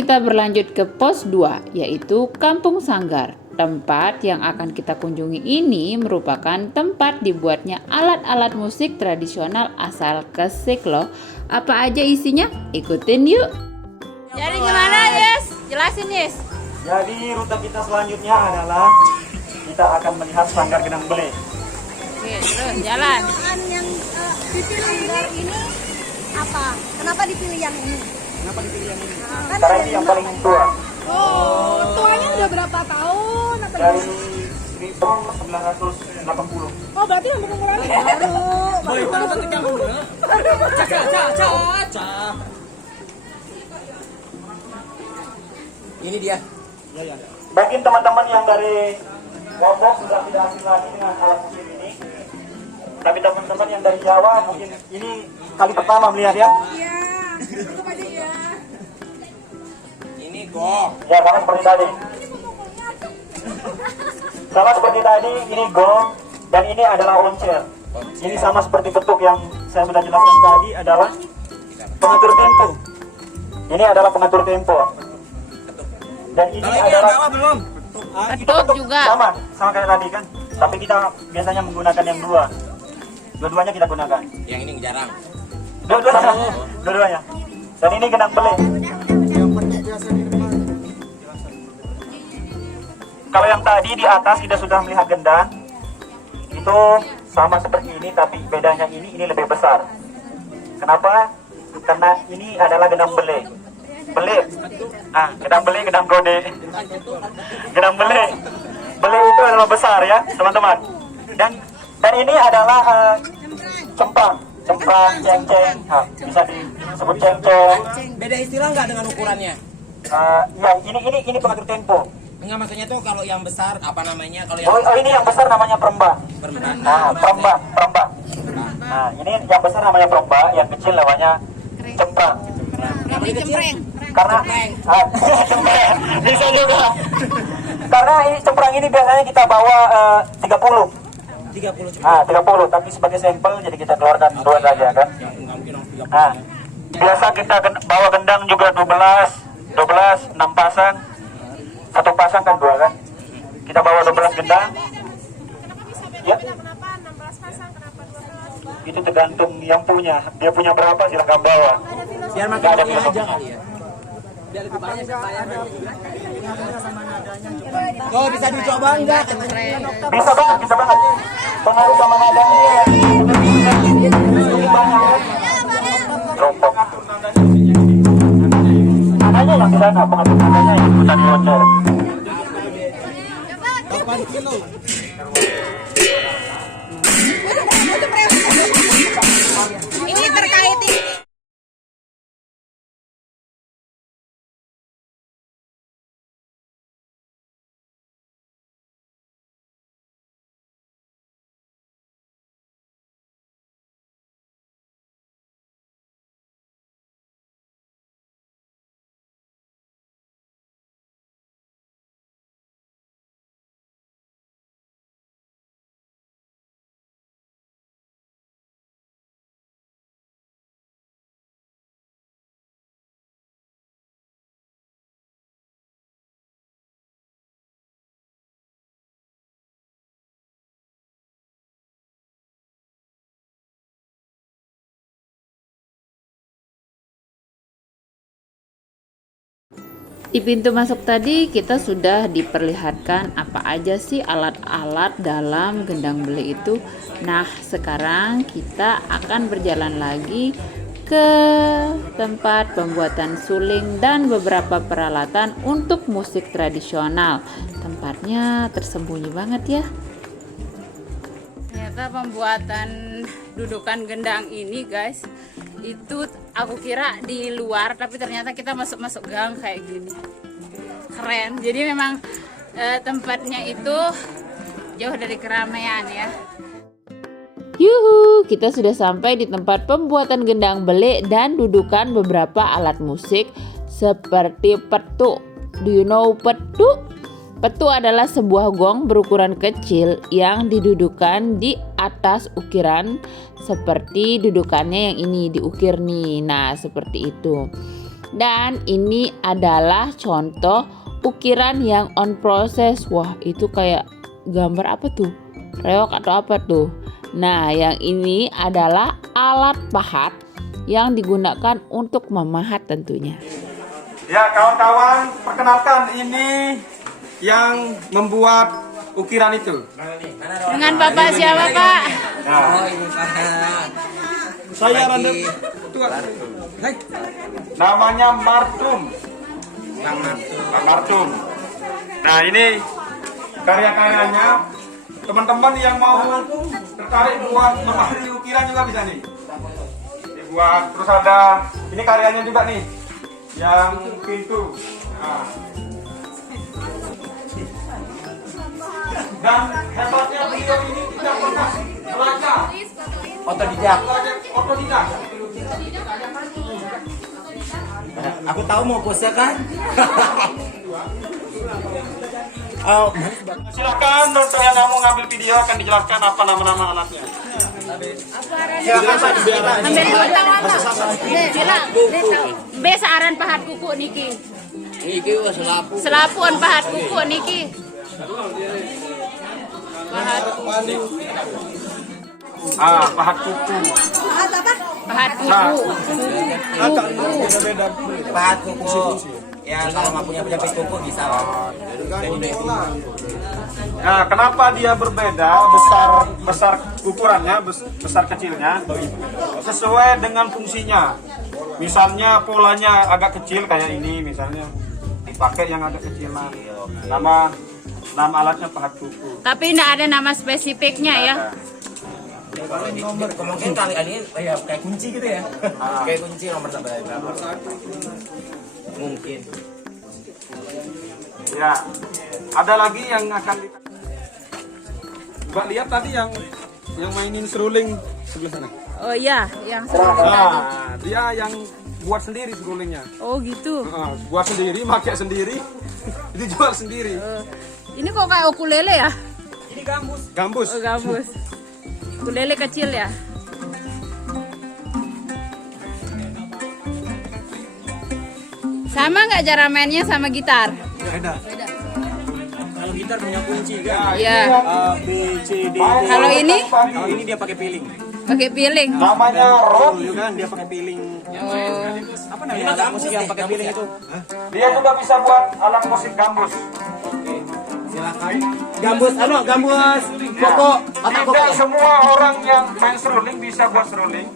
kita berlanjut ke pos 2, yaitu Kampung Sanggar. Tempat yang akan kita kunjungi ini merupakan tempat dibuatnya alat-alat musik tradisional asal Kesik loh. Apa aja isinya? Ikutin yuk. Jadi gimana, Yes? Jelasin, Yes. Jadi rute kita selanjutnya adalah kita akan melihat Sanggar Genang Bele. Oke, terus jalan. Yang dipilih ini apa? Kenapa dipilih yang ini? Kenapa dipilih yang ini? Kan Karena ini yang paling tua. Oh, tuanya udah berapa tahun? Atau Dari 1980. Oh, berarti yang pengukurannya baru. Ini dia. Ya. Bagi teman-teman yang dari Lombok sudah tidak asing lagi dengan alat musik ini. Tapi teman-teman yang dari Jawa mungkin ini kali pertama melihat ya. Iya, tutup aja ya. Ini gong. Ya sama seperti tadi. Sama seperti tadi ini gong dan ini adalah oncel. Ini sama seperti bentuk yang saya sudah jelaskan tadi adalah pengatur tempo. Ini adalah pengatur tempo. Dan ini Kalau ini adalah yang bawah belum? itu Ketuk bentuk juga. sama kayak tadi kan. Tapi kita biasanya menggunakan yang dua. Dua-duanya kita gunakan. Yang ini jarang. Dua-duanya. Dan ini genang bele. Kalau yang tadi di atas kita sudah melihat gendang, itu sama seperti ini, tapi bedanya ini lebih besar. Kenapa? Karena ini adalah genang bele. Genang bele, genang gode. Genang bele. Bele itu adalah besar ya, teman-teman. Dan ini adalah cemprang, ceng-ceng. Bisa disebut ceng-ceng. Beda istilah nggak dengan ukurannya? Ya, ini pengatur tempo. Enggak, maksudnya tuh kalau yang besar apa namanya? Kalau yang Oh, ini yang besar namanya perembah. berempat. Nah, perembah. Nah, ini yang besar namanya perembah, yang kecil namanya cemprang. Yang paling kecil? Karena cemprang. Bisa juga. Karena ini cemprang ini biasanya kita bawa 30. 30 cuma. 30, tapi sebagai sampel jadi kita keluarkan dua saja kan. Yang nggak mungkin orang 30. Nah, biasa kita bawa gendang juga 12, 6 pasang. Satu pasang kan dua kan. Kita bawa 12 gendang. Ya. Itu tergantung yang punya. Dia punya berapa silakan bawa. Biar makin Nggak ada banyak filosofi. aja kali ya. Biar lebih banyak supaya. Oh, bisa dicoba enggak? Bisa banget. Pengaruh sama nadanya. Lebih banyak kan. Kelompok. Nadanya yang di sana, pengatur nadanya yang ikutan loncer. 8 kilo. Ini terkait ini. Di pintu masuk tadi kita sudah diperlihatkan apa aja sih alat-alat dalam gendang bele itu. Nah, sekarang kita akan berjalan lagi ke tempat pembuatan suling dan beberapa peralatan untuk musik tradisional. Tempatnya tersembunyi banget ya. Ternyata pembuatan dudukan gendang ini, guys, itu aku kira di luar, tapi ternyata kita masuk gang kayak gini. Keren. Jadi memang tempatnya itu jauh dari keramaian ya. Yuhu, kita sudah sampai di tempat pembuatan gendang bele dan dudukan beberapa alat musik seperti petuk. Do you know petuk? Petuk adalah sebuah gong berukuran kecil yang didudukan di atas ukiran seperti dudukannya yang ini diukir nih. Nah, seperti itu. Dan ini adalah contoh ukiran yang on proses. Wah, itu kayak gambar apa tuh? Reok atau apa tuh? Nah, yang ini adalah alat pahat yang digunakan untuk memahat tentunya. Ya kawan-kawan, perkenalkan ini yang membuat ukiran itu. Dengan Bapak siapa, Pak? Nah, saya Randa tua. Hai. Namanya Martum. Bang Martum. Nah, ini karya-karyanya. Teman-teman yang mau tertarik buat memahami ukiran juga bisa nih. Dibuat, terus ada ini karyanya juga nih. Yang pintu. Nah. Dan hebatnya beliau ini tidak pernah belajar. Otodidak. Otodidak. Aku tahu mau pose kan? Oh, Silakan untuk yang mau ngambil video akan dijelaskan apa nama-nama alatnya. Ambil bilang. Besa aran pahat kuku niki. iki wis selapu. Selapuan pahat kuku niki. Pahat Pahat kuku. Pahat apa? pahat kuku. Pahat kuku. Ya kalau nggak punya kuku bisa lah. Nah, kenapa dia berbeda besar ukurannya, besar kecilnya? Sesuai dengan fungsinya. Misalnya polanya agak kecil kayak ini, misalnya dipakai yang agak kecil. Nama alatnya pahat kuku. Tapi tidak ada nama spesifiknya ya. Mungkin kali ini kayak kunci gitu ya. Kayak kunci nomor berapa? Mungkin. Ya, ada lagi yang akan Mbak lihat tadi yang mainin seruling sebelah sana. Oh iya, yang Nah, dia yang buat sendiri serulingnya. oh gitu. Buat sendiri, pakai sendiri, dijual sendiri. Ini kok kayak ukulele ya? Gambus. Oh gabus. Ukulele kecil ya? Sama nggak cara mainnya sama gitar? Beda. Kalau gitar punya kunci kan. Iya. A, B, C, D. Kalau ini Kalau ini dia pakai piling. pakai piling. Namanya rock. Kan dia pakai piling. Oh. Apa namanya alat musik yang pakai piling itu? Dia juga bisa buat alat musik gambus. Silakan. Gambus, gambus. Koko, otak koko. Tidak semua orang yang main seruling bisa buat seruling.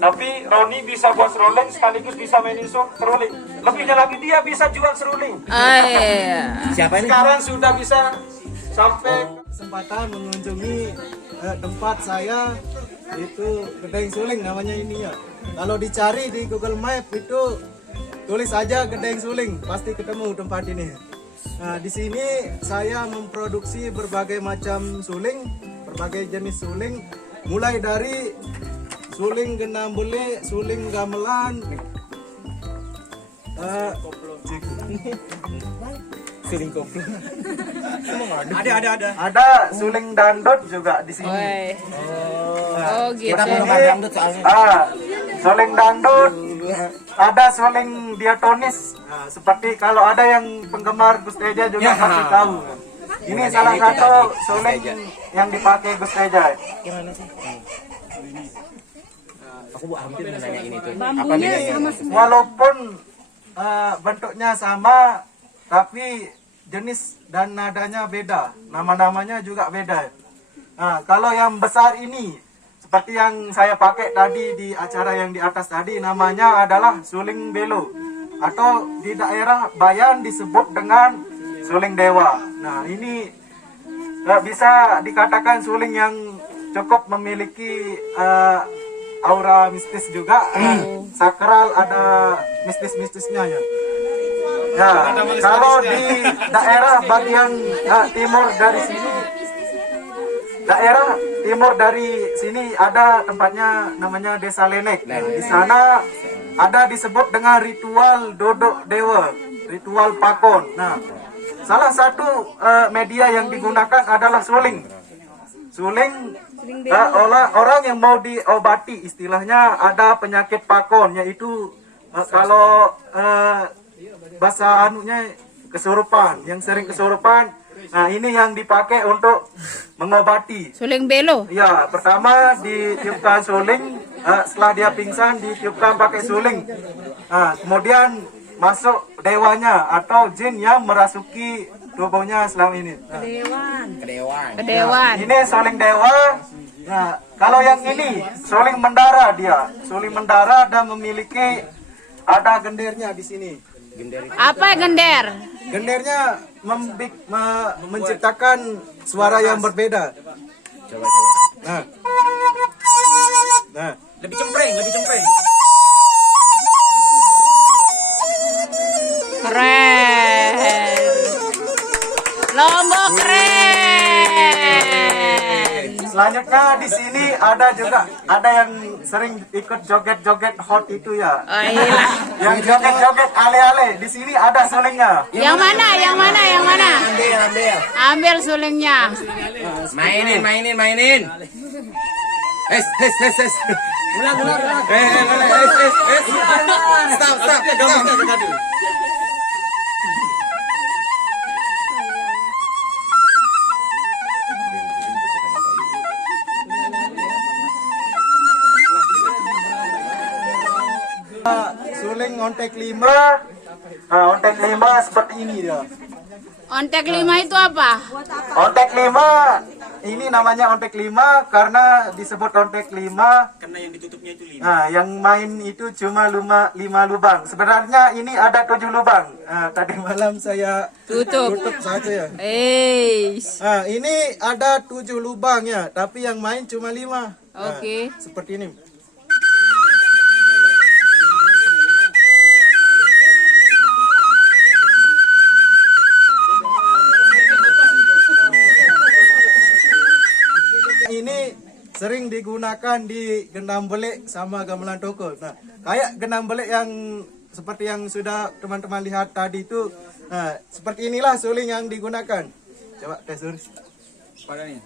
Tapi Roni bisa buat seruling sekaligus bisa mainin seruling. Lebihnya lagi dia bisa jual seruling. Iya. Siapa ini? Sekarang sudah bisa sampai Kesempatan mengunjungi tempat saya itu Gedeng Suling namanya ini ya. Kalau dicari di Google Map itu tulis aja Gedeng Suling pasti ketemu tempat ini. Nah, di sini saya memproduksi berbagai macam suling, berbagai jenis suling, mulai dari suling genam bele, suling gamelan, Suling koplo. ada suling dandut juga di sini. Oi. Oh gitu. Kita belum ada dangdut soalnya. Suling dandut, ada suling diatonis. Nah, seperti kalau ada yang penggemar Gus Teja juga pasti tahu. Ini salah satu suling yang dipakai Gus Teja. Gimana sih? Aku hampir nanya ini tuh. Bambunya sama Walaupun bentuknya sama, tapi jenis dan nadanya beda, nama-namanya juga beda. Nah, kalau yang besar ini, seperti yang saya pakai tadi di acara yang di atas tadi, namanya adalah suling belo, atau di daerah Bayan disebut dengan suling dewa. Nah, ini bisa dikatakan suling yang cukup memiliki aura mistis juga, sakral, ada mistis-mistisnya ya. Ya, kalau di daerah bagian timur dari sini, daerah timur dari sini ada tempatnya namanya Desa Lenek. Di sana ada disebut dengan ritual dodok dewa, ritual pakon. Nah, salah satu media yang digunakan adalah suling. Suling orang yang mau diobati, istilahnya ada penyakit pakon, yaitu kalau bahasa anunya kesurupan, yang sering kesurupan. Nah, ini yang dipakai untuk mengobati. Suling belo. Ya, pertama ditiupkan suling, setelah dia pingsan ditiupkan pakai suling. Nah, kemudian masuk dewanya atau jin yang merasuki tubuhnya selama ini. Nah, Kedewan. ini suling dewa. Nah, kalau yang ini suling mendara dia. Suling mendara dan memiliki ada gendernya di sini. Apa gender? Gendernya menciptakan suara yang berbeda. Nah. Nah. Lebih cempreng, lebih cempreng. Keren. Lombok keren. Selanjutnya di sini ada yang sering ikut joget-joget hot itu ya. Oh iya. Yang joget-joget ale-ale di sini ada sulingnya. Yang mana? Yang mana? Yang mana? Ambil. Ambil sulingnya. Mainin. Es. Ulang. Es. Stop. Suling ontek 5. Nah, ontek 5 seperti ini dia. Ontek 5 itu apa? Ontek 5 ini namanya ontek 5 karena disebut ontek 5 Karena yang ditutupnya itu 5. Nah, yang main itu cuma 5 lubang. Sebenarnya ini ada 7 lubang. Nah, tadi malam saya Tutup. saja ya. Nah, ini ada 7 lubang ya, tapi yang main cuma 5. Oke. Seperti ini. Ini sering digunakan di gendam belek sama gamelan toko. Nah, kayak gendam belek yang seperti yang sudah teman-teman lihat tadi itu, nah, seperti inilah suling yang digunakan. Coba tes dulu. Pada nih.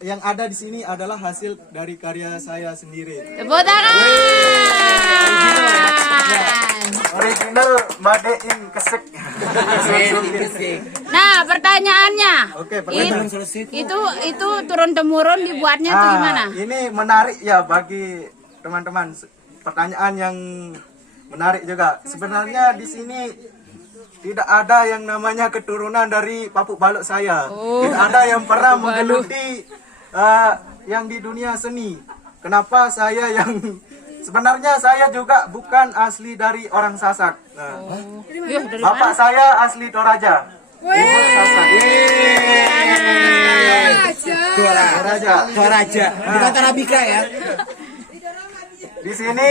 Yang ada di sini adalah hasil dari karya saya sendiri. Tepuk tangan. Original made in Kesek. Nah, pertanyaannya. Oke, pertanyaan. Itu turun temurun dibuatnya tuh gimana? Ini menarik ya bagi teman-teman. Pertanyaan yang menarik juga. Sebenarnya di sini tidak ada yang namanya keturunan dari papuk balok saya. Tidak ada yang pernah menggeluti yang di dunia seni. Kenapa saya yang sebenarnya saya juga bukan asli dari orang Sasak. Nah, bapak saya asli Toraja. Ibu Sasak. Toraja. Bukan Tarabika ya. Di sini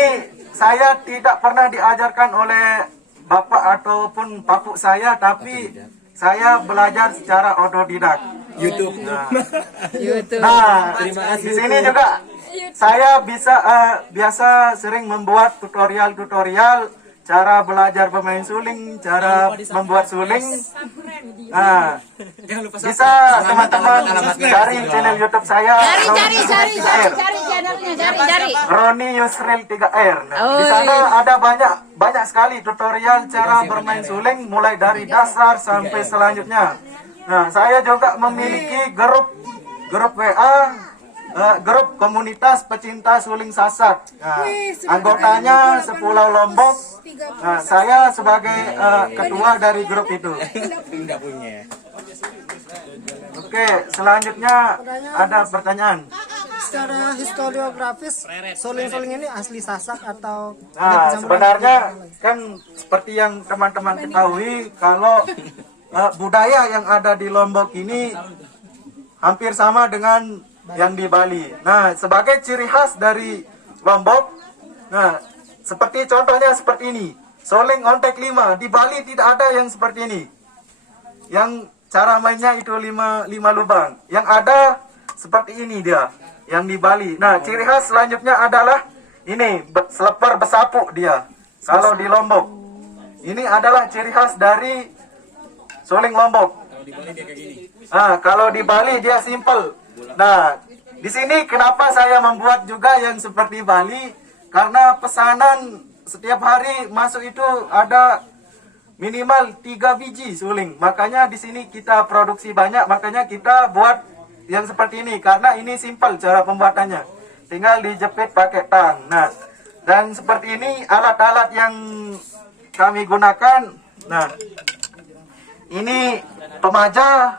saya tidak pernah diajarkan oleh bapak ataupun papuk saya, tapi saya belajar secara otodidak. YouTube. Nah, di sini juga saya biasa sering membuat tutorial cara belajar bermain suling, cara membuat suling. Nah, bisa teman-teman cari channel YouTube saya. Cari channelnya, cari. Roni Yusril 3R. Nah, di sana ada banyak sekali tutorial cara bermain suling mulai dari dasar sampai selanjutnya. Nah, saya juga memiliki grup WA, grup komunitas pecinta suling Sasak. Nah, anggotanya sepulau Lombok. Nah, saya sebagai ketua dari grup itu. Enggak punya. Oke, selanjutnya ada pertanyaan. Secara historiografis, suling-suling ini asli Sasak atau Nah, sebenarnya kan seperti yang teman-teman ketahui, kalau budaya yang ada di Lombok ini hampir sama dengan yang di Bali. Nah, sebagai ciri khas dari Lombok, nah, seperti contohnya seperti ini. Suling ontek 5. Di Bali tidak ada yang seperti ini. Yang cara mainnya itu 5 lubang. Yang ada seperti ini dia, yang di Bali. Nah, ciri khas selanjutnya adalah ini selepar besapu dia. Kalau di Lombok, ini adalah ciri khas dari suling Lombok. Kalau di Bali dia simple. Nah, di sini kenapa saya membuat juga yang seperti Bali? Karena pesanan setiap hari masuk itu ada minimal 3 biji suling. Makanya di sini kita produksi banyak, makanya kita buat yang seperti ini. Karena ini simple cara pembuatannya. Tinggal dijepit pakai tang. Nah, dan seperti ini alat-alat yang kami gunakan. Nah, ini pemaja.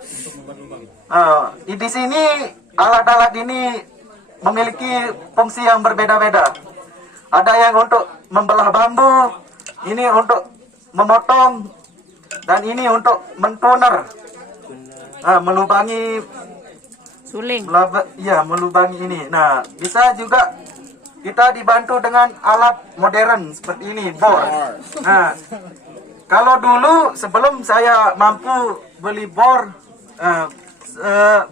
Di sini alat-alat ini memiliki fungsi yang berbeda-beda. Ada yang untuk membelah bambu, ini untuk memotong, dan ini untuk mentuner, melubangi Suling. melubangi ini. Nah, bisa juga kita dibantu dengan alat modern seperti ini, bor. Nah, kalau dulu sebelum saya mampu beli bor,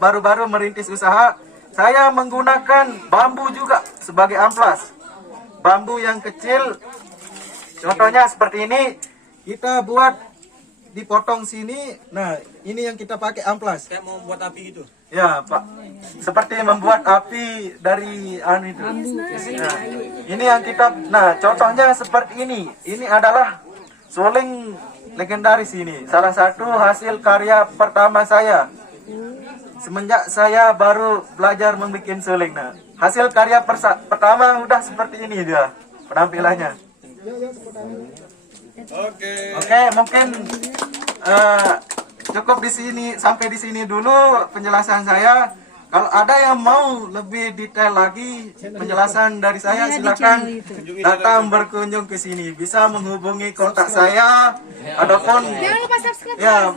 baru-baru merintis usaha, saya menggunakan bambu juga sebagai amplas. Bambu yang kecil, contohnya seperti ini, kita buat dipotong sini. Nah, ini yang kita pakai amplas. Kayak mau buat api gitu. Ya, Pak. Seperti membuat api dari itu. Nah, ini yang kita, contohnya seperti ini. Ini adalah suling legendaris ini. Salah satu hasil karya pertama saya. Semenjak saya baru belajar membuat suling. Nah, hasil karya pertama udah seperti ini dia penampilannya. Oke, mungkin cukup di sini, sampai di sini dulu penjelasan saya. Kalau ada yang mau lebih detail lagi penjelasan dari saya, silakan datang berkunjung ke sini. Bisa menghubungi kontak saya. Adapun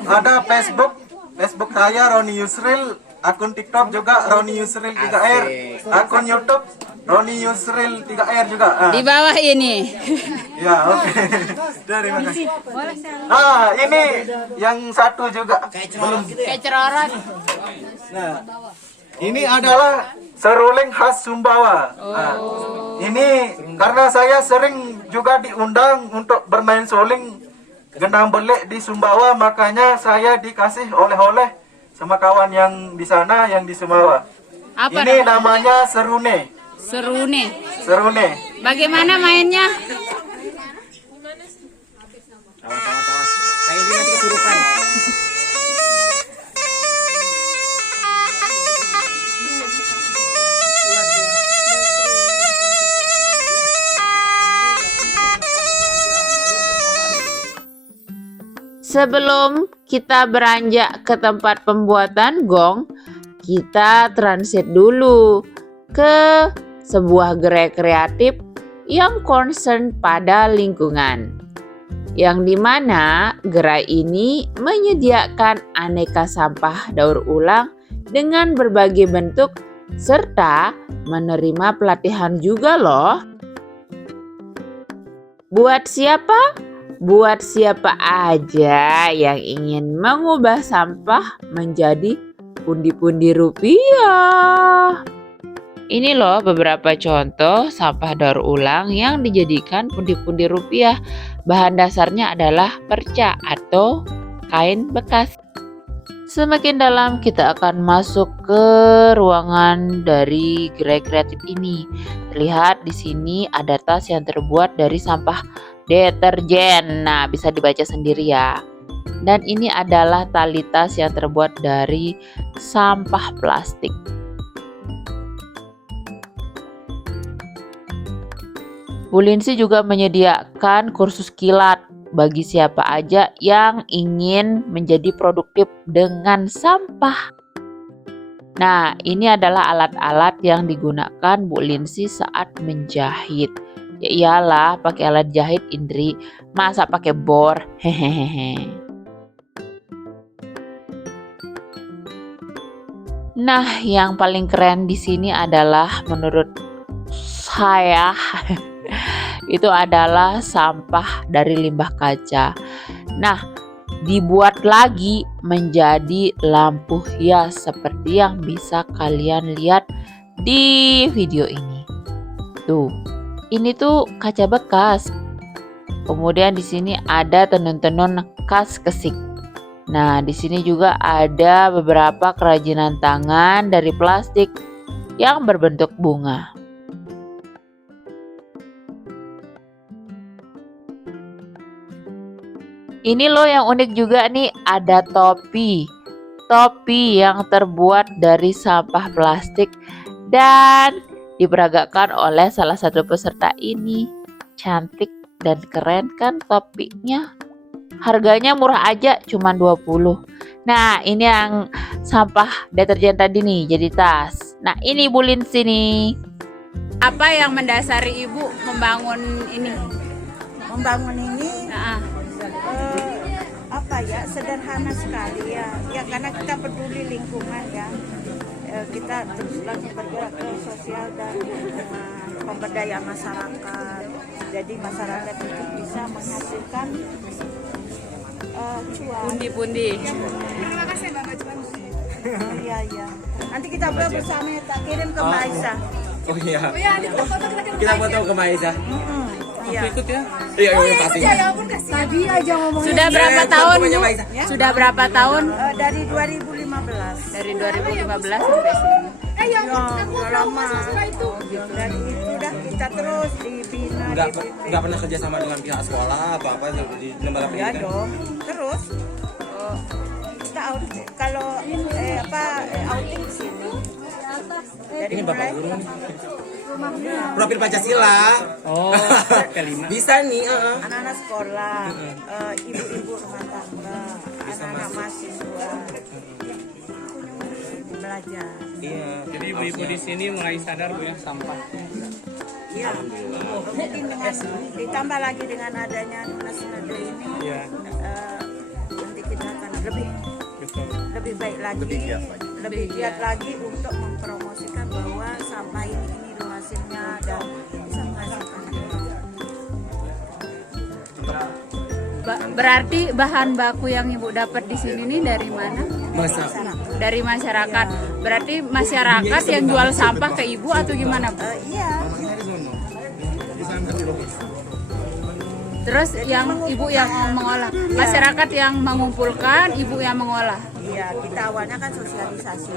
ada Facebook saya Roni Yusril, akun TikTok juga Roni Yusril 3R, akun YouTube Roni Yusril 3R juga. Di bawah ini. Ya, oke. Terima kasih. Ini yang satu juga belum. Kayak cerorot. Nah, ini adalah seruling khas Sumbawa. Ini karena saya sering juga diundang untuk bermain suling gendang belik di Sumbawa, makanya saya dikasih oleh-oleh sama kawan yang di sana, yang di Sumbawa. Apa Ini namanya serune. Serune. Serune. Bagaimana mainnya? Kayak ini nanti kesurupan. Sebelum kita beranjak ke tempat pembuatan gong, kita transit dulu ke sebuah gerai kreatif yang concern pada lingkungan. Yang dimana gerai ini menyediakan aneka sampah daur ulang dengan berbagai bentuk serta menerima pelatihan juga loh. Buat siapa? Buat siapa aja yang ingin mengubah sampah menjadi pundi-pundi rupiah. Ini loh beberapa contoh sampah daur ulang yang dijadikan pundi-pundi rupiah. Bahan dasarnya adalah perca atau kain bekas. Semakin dalam kita akan masuk ke ruangan dari gerai kreatif ini. Terlihat di sini ada tas yang terbuat dari sampah deterjen. Nah, bisa dibaca sendiri ya. Dan ini adalah tali tas yang terbuat dari sampah plastik. Bu Linsi juga menyediakan kursus kilat bagi siapa aja yang ingin menjadi produktif dengan sampah. Nah, ini adalah alat-alat yang digunakan Bu Linsi saat menjahit. Ya iyalah, pakai alat jahit Indri, masa pakai bor? Hehehe. Nah, yang paling keren di sini adalah menurut saya itu adalah sampah dari limbah kaca. Nah, dibuat lagi menjadi lampu hias seperti yang bisa kalian lihat di video ini. Tuh. Ini tuh kaca bekas. Kemudian di sini ada tenun-tenun khas Kesik. Nah, di sini juga ada beberapa kerajinan tangan dari plastik yang berbentuk bunga. Ini loh yang unik juga nih, ada topi. Topi yang terbuat dari sampah plastik dan diperagakan oleh salah satu peserta ini. Cantik dan keren kan topinya. Harganya murah aja, cuma 20. Nah, ini yang sampah deterjen tadi nih jadi tas. Nah, ini bulin sini. Apa yang mendasari ibu membangun ini? Membangun ini Nah, apa ya, sederhana sekali ya karena kita peduli lingkungan ya. Kita terus lagi bergerak ke sosial dan pemberdayaan masyarakat, jadi masyarakat itu bisa menghasilkan cuan. pundi-pundi. Iya. Nanti kita bersama, tak kirim ke Mbak Aisyah. Oh iya. Kita foto ke Mbak Aisyah. Iya. Ikut ya? Iya, pasti. Tadi aja ngomong. Sudah berapa tahun, Bu? Sudah berapa tahun? Dari 2015. Dari 2015 sampai sini. Ya, udah lama. Dari itu udah kita terus dibina. Enggak pernah kerja sama dengan pihak sekolah atau apa di lembaga Ya pendidikan? dong. Terus kita kalau outing ke sini. Dari Ini Bapak mulai Guru nih. Profil Pancasila. Oh, kelima. Bisa nih, anak-anak sekolah, ibu-ibu rumah tangga, anak-anak mahasiswa belajar. Iya. Jadi ibu-ibu di sini mulai sadar Bu ya sampah. Iya. Mungkin dengan ditambah lagi dengan adanya Nado ini, Iya. nanti kita akan lebih baik lagi, lebih giat Iya. lagi untuk mempromosikan bahwa sampah ini loh hasilnya dan bisa menghasilkan. Berarti bahan baku yang ibu dapat di sini nih dari mana? Masak. Dari masyarakat. Berarti masyarakat yang jual sampah ke ibu atau gimana, Bu? Iya. Terus yang ibu yang mengolah, masyarakat yang mengumpulkan, ibu yang mengolah. Iya, kita awalnya kan sosialisasi.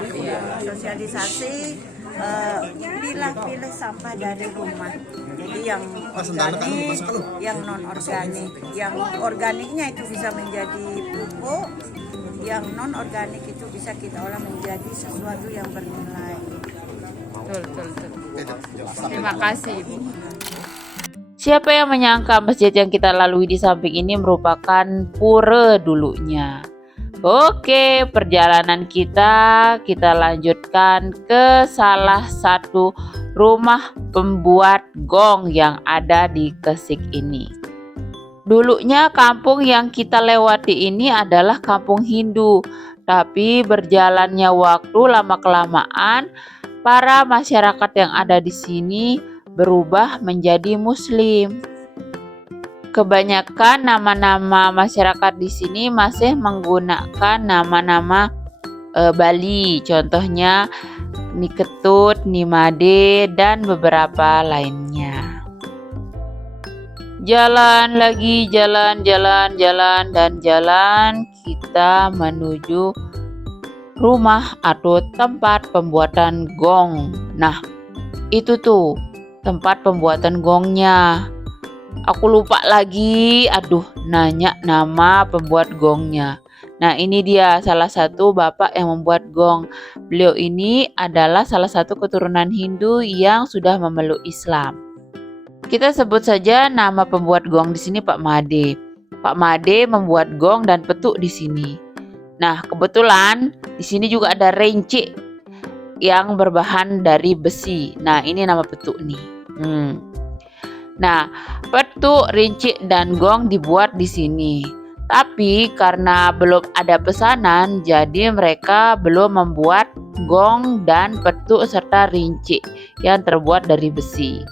Sosialisasi pilih sampah dari rumah. Jadi yang organik, yang non organik. Yang organiknya itu bisa menjadi pupuk, yang non organik itu bisa kita olah menjadi sesuatu yang bernilai. Betul. Terima kasih, Ibu. Siapa yang menyangka masjid yang kita lalui di samping ini merupakan pura dulunya. Oke, perjalanan kita lanjutkan ke salah satu rumah pembuat gong yang ada di Kesik ini. Dulunya kampung yang kita lewati ini adalah kampung Hindu, tapi berjalannya waktu lama-kelamaan para masyarakat yang ada di sini berubah menjadi Muslim. Kebanyakan nama-nama masyarakat di sini masih menggunakan nama-nama Bali, contohnya Niketut, Nimade, dan beberapa lainnya. Jalan lagi, jalan, kita menuju rumah atau tempat pembuatan gong. Nah, itu tuh tempat pembuatan gongnya. Aku lupa lagi, nanya nama pembuat gongnya. Nah, ini dia salah satu bapak yang membuat gong. Beliau ini adalah salah satu keturunan Hindu yang sudah memeluk Islam. Kita sebut saja nama pembuat gong di sini Pak Made. Pak Made membuat gong dan petuk di sini. Nah, kebetulan di sini juga ada rencik yang berbahan dari besi. Nah, ini nama petuk nih. Nah, petuk, rincik, dan gong dibuat di sini. Tapi karena belum ada pesanan, jadi mereka belum membuat gong dan petuk serta rincik yang terbuat dari besi.